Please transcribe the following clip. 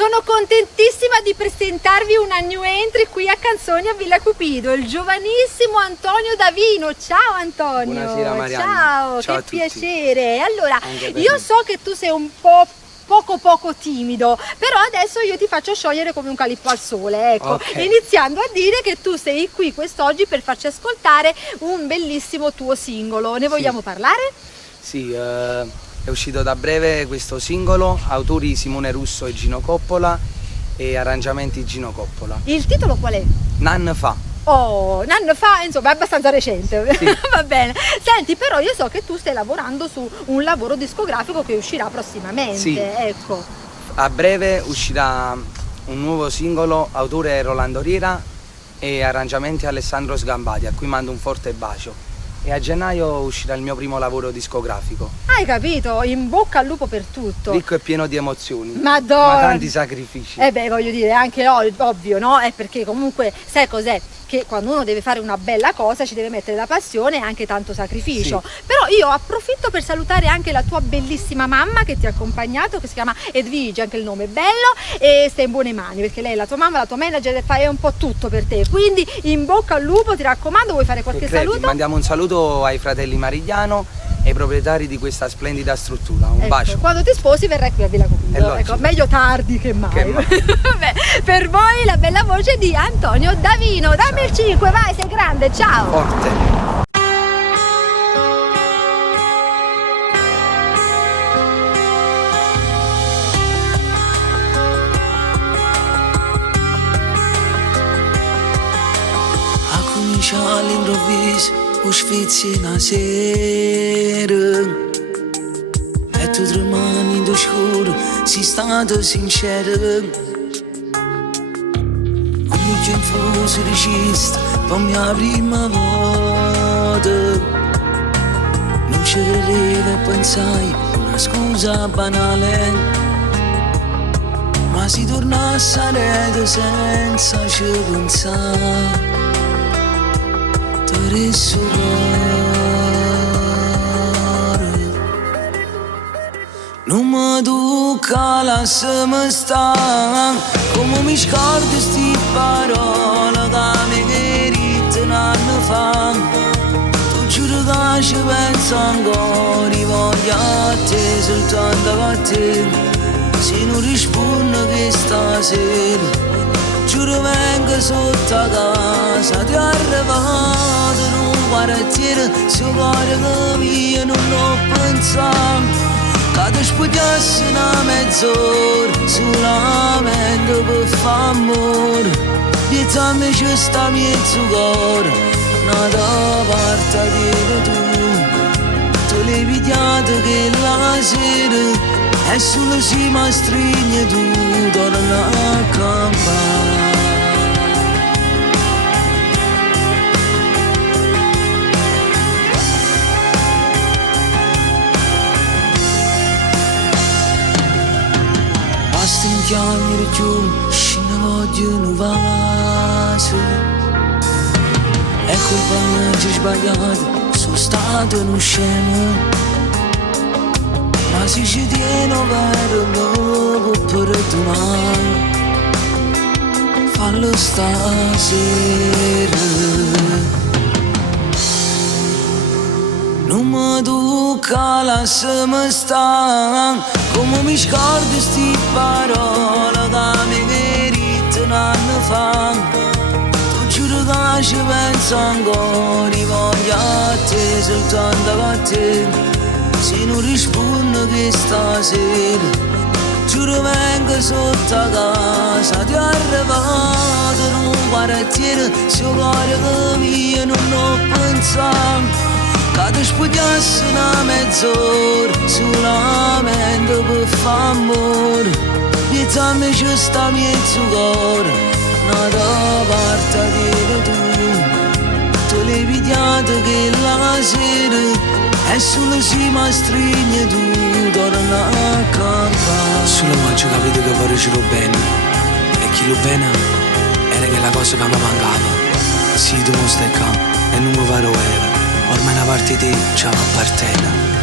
Sono contentissima di presentarvi una new entry qui a Canzoni a Villa Cupido, il giovanissimo Antonio Davino. Ciao Antonio. Buonasera Marianna. Ciao, Ciao che a tutti. piacere. Allora, io me. so che tu sei un po' poco timido, però adesso io ti faccio sciogliere come un calippo al sole, ecco, Okay. iniziando a dire che tu sei qui quest'oggi per farci ascoltare un bellissimo tuo singolo. Ne vogliamo parlare? Sì, è uscito da breve questo singolo, autori Simone Russo e Gino Coppola e arrangiamenti Gino Coppola. Il titolo qual è? Nan fa. Oh, un anno fa, insomma, è abbastanza recente. Sì. Va bene. Senti, però io so che tu stai lavorando su un lavoro discografico che uscirà prossimamente. Sì. Ecco. A breve uscirà un nuovo singolo, autore Rolando Riera e arrangiamenti Alessandro Sgambati, a cui mando un forte bacio. E a gennaio uscirà il mio primo lavoro discografico, Hai capito? In bocca al lupo per tutto. ricco e pieno di emozioni, Madonna. ma tanti sacrifici. Voglio dire, anche ovvio, no? È perché comunque, sai cos'è? Che quando uno deve fare una bella cosa ci deve mettere la passione e anche tanto sacrificio. Sì. Però io approfitto per salutare anche la tua bellissima mamma che ti ha accompagnato, che si chiama Edvige, anche il nome è bello, e stai in buone mani, perché lei è la tua mamma, la tua manager, e fa un po' tutto per te. Quindi in bocca al lupo, ti raccomando, vuoi fare qualche Che credi? saluto? Mandiamo un saluto ai fratelli Marigliano e ai proprietari di questa splendida struttura. Un Ecco, bacio. quando ti sposi verrai qui a Villa È Cupido. logico. Ecco, meglio tardi che mai. Che mai. Vabbè, per voi la bella voce di Antonio Davino. Dammi il 5, vai, sei grande, ciao! Forte. A cominciare all'improvviso, un sfizio una sera. E tu rimani in scuro, sei stato sincero. Come che infuso registro, per mia prima volta. Non ci credevo e pensai, una scusa banale. Ma si torna a sarete senza ci pensare. Tore su cuore. Non mi tocca lasciami stare. Come mi scordo sti parole che mi ferite un anno fa. Tu giuro che ci penso ancora, voglio a te, soltanto a te. Se non rispondo che stasera, giuro vengo sotto a casa. Ti ho arrivato in un quartiere, se cuore che mio non l'ho pensato. Che ti spogliassi una mezz'ora, solamente per fare amore. Piazzami ci sta mezzo cuore, nata parte di tu. Tu l'hai pigliato che la sera, e solo si mi stringe tu, torna a campare. Basta un chiamare più, scina voglio un vaso. È colpa mia, ci sbagliato, sono stato uno scemo. Ma se ci tiene vero lo può perdonare. Fallo stasera. Non mi tocca lasciami stare. Come mi scordo sti parole che mi ferite un anno fa. Tu giuro che ci penso ancora, voglio a te, soltanto a te. Se non rispondo che stasera, giuro vengo sotto a casa. Ti ho arrivato in un quartiere, se cuore che mio non l'ho pensato. Che ti spogliassi una mezz'ora, solamente per fare amore. Piazzami ci sta mezzo cuore, nata parte di tu. Tu l'hai pigliato che la sera, e solo si mi stringe tu, torna a campare. Solo oggi ho capito che vorrei bene. E chi lo bene era che la cosa che mi mancava. Sì, tu non stai qua e non mi pare era. Ormai una parte di te ci appartiene.